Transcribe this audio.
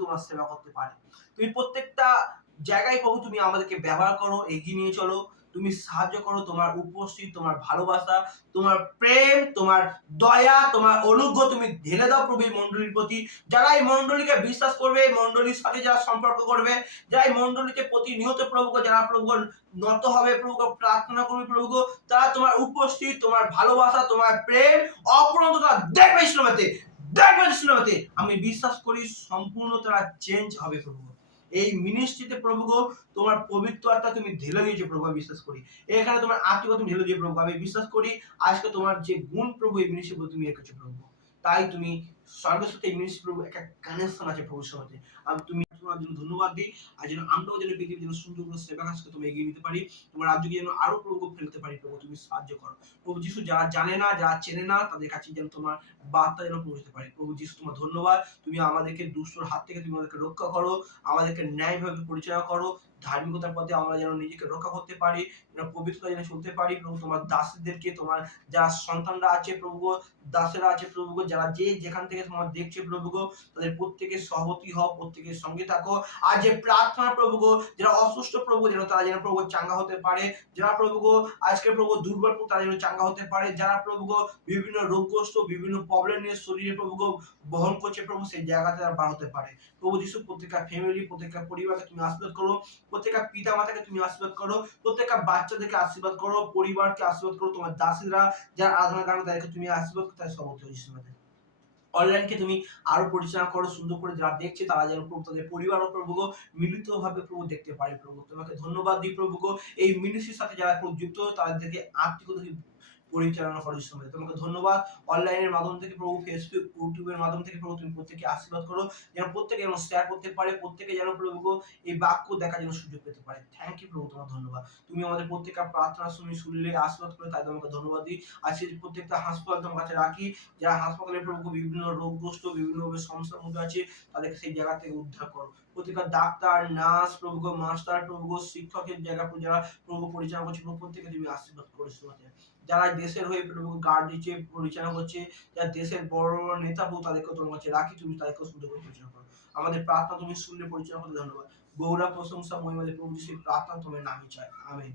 তোমার সেবা করতে পারে। তুমি প্রত্যেকটা জায়গায় প্রভু তুমি আমাদেরকে ব্যবহার করো, এগিয়ে নিয়ে চলো। তুমি সাহায্য করো, তোমার উপস্থিতি, তোমার ভালোবাসা, তোমার প্রেম, তোমার দয়া, তোমার অনুগ্রহ তুমি ঢেলে দাও প্রভু এই মণ্ডলীর প্রতি। যারা এই মণ্ডলীকে বিশ্বাস করবে, এই মণ্ডলীর সাথে যারা সম্পর্ক করবে, যারা এই মণ্ডলীকে প্রতিনিয়ত প্রভু যারা প্রভু নত হবে, প্রভু প্রার্থনা করবে, প্রভু তারা তোমার উপস্থিতি, তোমার ভালোবাসা, তোমার প্রেম অপরন্ত তারা দেখবে ইসলামেতে, দেখবে ইসলামেতে। আমি বিশ্বাস করি সম্পূর্ণ তারা চেঞ্জ হবে প্রভু। এই মিনিস্ট্রিতে প্রভু গো তোমার পবিত্র আত্মা তুমি ঢেলে দিয়েছো প্রভু, আমি বিশ্বাস করি। এখানে তোমার আত্মীয় তুমি ঢেলে দিয়ে প্রভু, আমি বিশ্বাস করি আজকে তোমার যে গুণ প্রভু এই মিনিস্ট্রি তুমি রেখেছো প্রভু, তাই তুমি স্বর্গের সাথে এই মিনিস্ট্রি প্রভু একটা কানেকশন আছে প্রভুর সাথে। আমি তুমি তোমার জন্য ধন্যবাদ দিই। আর যেন আমরাও যেন পৃথিবীর জন্য সুন্দর করে সেবা কাজকে তুমি এগিয়ে নিতে পারি, তোমার রাজ্যকে যেন আরো প্রভু ফেলতে পারি প্রভু, তুমি সাহায্য করো প্রভু যিশু। যারা জানে না, যারা চেনে না, তাদের কাছে যেন তোমার বার্তা যেন পৌঁছতে পারে প্রভু যিশু। তোমার ধন্যবাদ, তুমি আমাদেরকে দুষ্টর হাত থেকে তুমি আমাদেরকে রক্ষা করো, আমাদেরকে ন্যায়ভাবে পরিচালনা করো, ধার্মিকতার পথে আমরা যেন নিজেকে রক্ষা করতে পারি, যেন পবিত্রতা যেন চলতে পারি প্রভু। তোমার দাসদেরকে, তোমার যারা সন্তানরা আছে প্রভু গো, দাসেরা আছে প্রভু গো, যারা যে যেখান থেকে তোমার দেখছে প্রভু গো, তাদের প্রত্যেকের সহমতি হও, প্রত্যেকের সঙ্গে থাকো। আর যে প্রার্থনা প্রভু গো, যারা অসুস্থ প্রভু যেন তারা যেন প্রভু চাঙ্গা হতে পারে, যারা প্রভু গো আজকে প্রভু দুর্বল প্রভু তারা যেন চাঙ্গা হতে পারে, যারা প্রভু গো বিভিন্ন রোগগ্রস্ত, বিভিন্ন প্রবলেম নিয়ে শরীরে প্রভু গো বহন করছে প্রভু, সেই জায়গাতে তারা বার হতে পারে প্রভু যিশু। প্রত্যেকটা ফ্যামিলি, প্রত্যেকটা পরিবারকে তুমি আশীর্বাদ করো, প্রত্যেকটা পিতা মাতাকে তুমি আশীর্বাদ করো, প্রত্যেকটা বাচ্চাদেরকে আশীর্বাদ করো, পরিবারকে আশীর্বাদ করো, তোমার দাসীরা যারা আরাধনা গান তাদেরকে তুমি আশীর্বাদ করো, তাদের সমর্থ হিসেবে অনলাইনকে তুমি আরো পরিচালনা করো সুন্দর করে, যারা দেখছে তারা যেন প্রভু তাদের পরিবার ও প্রভু গো মিলিতভাবে প্রভু দেখতে পারে প্রভু। তোমাকে ধন্যবাদ দিই প্রভু গো, এই মিনিস্ট্রির সাথে যারা যুক্ত তাদেরকে আত্মিকতা পরিচালনা করার সময় তোমাকে ধন্যবাদ। অনলাইনের মাধ্যম থেকে প্রভু, ফেসবুক, ইউটিউবের মাধ্যম থেকে প্রভু তুমি প্রত্যেককে আশীর্বাদ করো, যেন প্রত্যেকে যেন শেয়ার করতে পারে, প্রত্যেকে যেন প্রভু গো এই বাক্য দেখার জন্য সুযোগ পেতে পারে। থ্যাংক ইউ প্রভু, তোমার ধন্যবাদ। তুমি আমাদের প্রত্যেকটা প্রার্থনা শুনলে আশীর্বাদ করে, তাই তোমাকে ধন্যবাদ দিই। আজকে প্রত্যেকটা হাসপাতাল তোমার কাছে রাখি, যারা হাসপাতালে প্রভু বিভিন্ন রোগগ্রস্ত, বিভিন্নভাবে সমস্যার মধ্যে আছে, তাদেরকে সেই জায়গা থেকে উদ্ধার করো। প্রত্যেকটা ডাক্তার, নার্স প্রভু গো, মাস্টার প্রভু গো, শিক্ষকের জায়গা যারা প্রভু পরিচালনা করছে প্রভু, প্রত্যেকে তুমি আশীর্বাদ করো। যারা দেশের হয়ে প্রভু গার্ড দিচ্ছে, পরিচালনা করছে, যারা দেশের বড় বড় নেতা প্রভু, তাদেরকে তোমার কাছে রাখি, তুমি তাদেরকেও সুন্দর করে পরিচালনা করো। আমাদের প্রার্থনা তুমি শুনলে পরিচালনা করতে ধন্যবাদ। গৌরব, প্রশংসা, মহিমা প্রভু যিশুর প্রার্থনা তোমার নামে চাই, আমিন।